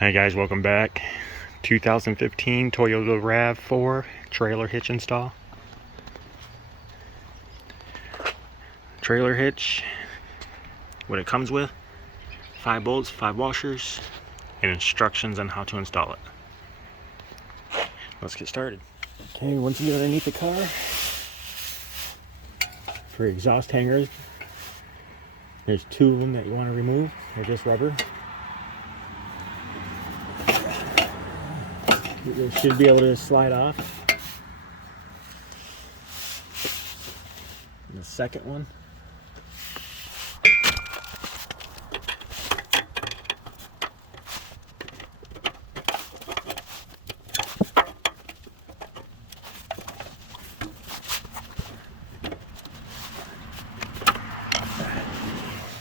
Hi guys, welcome back. 2015 Toyota RAV4 trailer hitch install. Trailer hitch, what it comes with: 5 bolts, 5 washers, and instructions on how to install it. Let's get started. Okay, once you get underneath the car, for exhaust hangers, there's 2 of them that you want to remove. They're just rubber. They should be able to slide off. And the second one,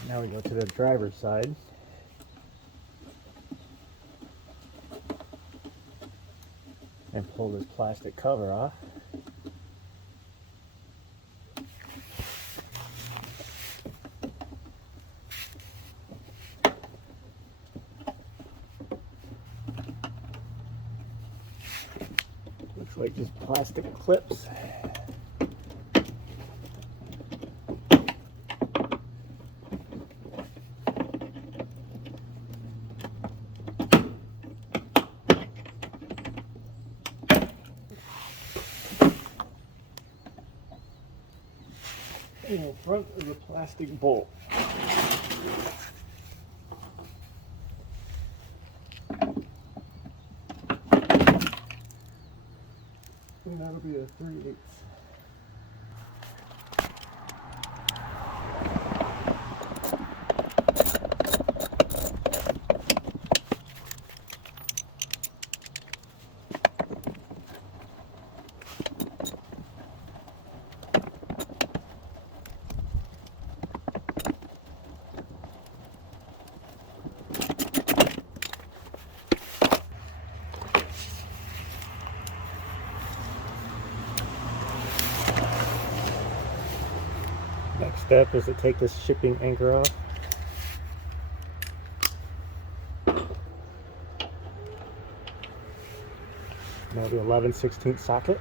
now we go to the driver's side. And pull this plastic cover off. Looks like just plastic clips. In front of the plastic bolt. And that'll be a 3/8. Next step is to take this shipping anchor off. Now the 11/16 socket.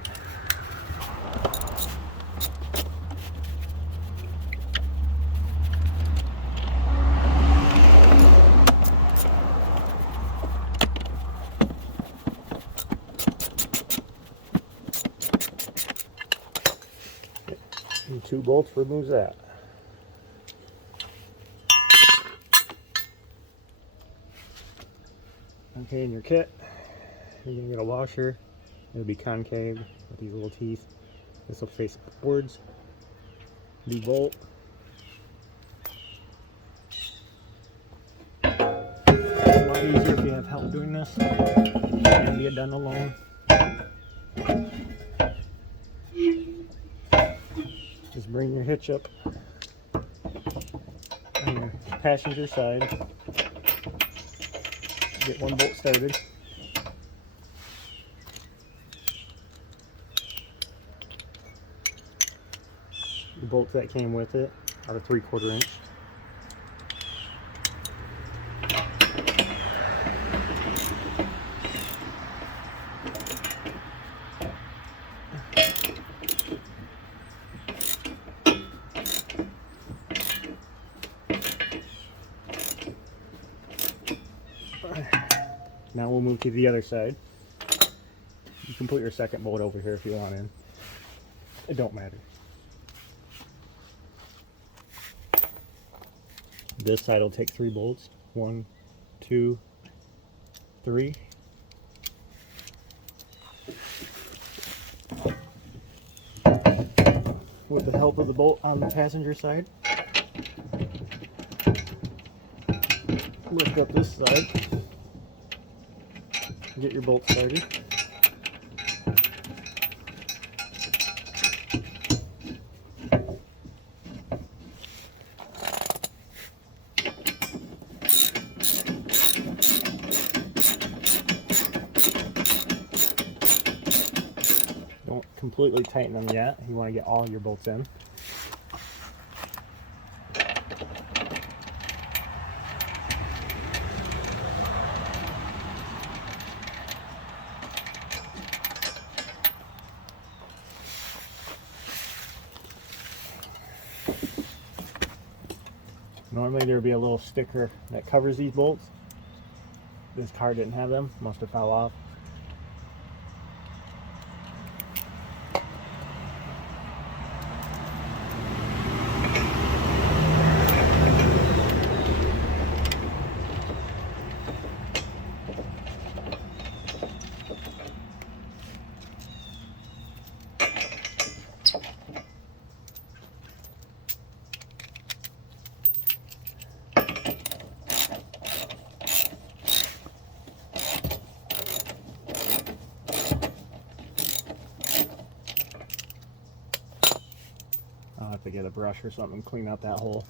And 2 bolts removes that. Okay, in your kit, you're going to get a washer. It'll be concave with these little teeth. This will face upwards. The bolt. It's a lot easier if you have help doing this. You can't get it done alone. Just bring your hitch up on your passenger side. Get 1 bolt started. The bolts that came with it are 3/4 inch. Now we'll move to the other side. You can put your second bolt over here if you want in. It don't matter. This side will take 3 bolts. 1, 2, 3. With the help of the bolt on the passenger side, lift up this side. Get your bolt started. Don't completely tighten them yet. You want to get all your bolts in. Normally there would be a little sticker that covers these bolts. This car didn't have them, must have fell off. I'll have to get a brush or something and clean out that hole.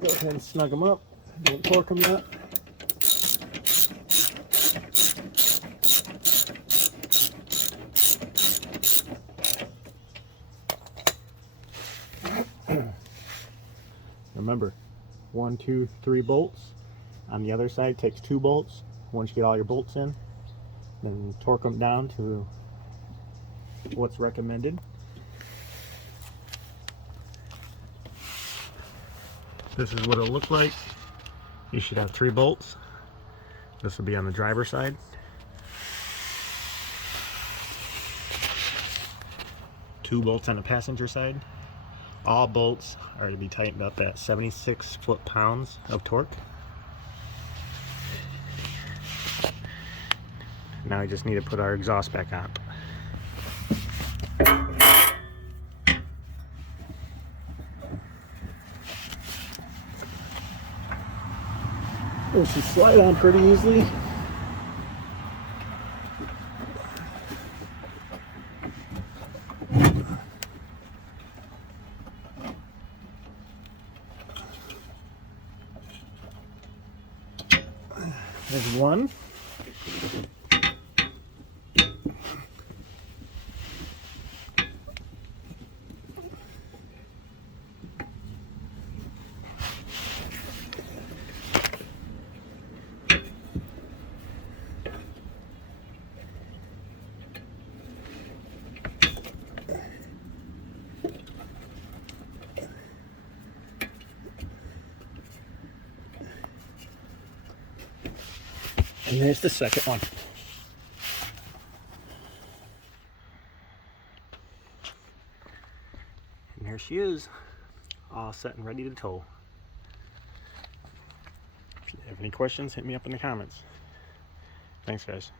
Go ahead and snug them up. Don't torque them yet. Remember, 1, 2, 3 bolts. On the other side, takes 2 bolts. Once you get all your bolts in, then torque them down to what's recommended. This is what it'll look like. You should have 3 bolts. This will be on the driver's side. Two bolts on the passenger side. All bolts are to be tightened up at 76 foot-pounds of torque. Now we just need to put our exhaust back on. It should slide on pretty easily. There's one. And there's the second one. And there she is, all set and ready to tow. If you have any questions, hit me up in the comments. Thanks, guys.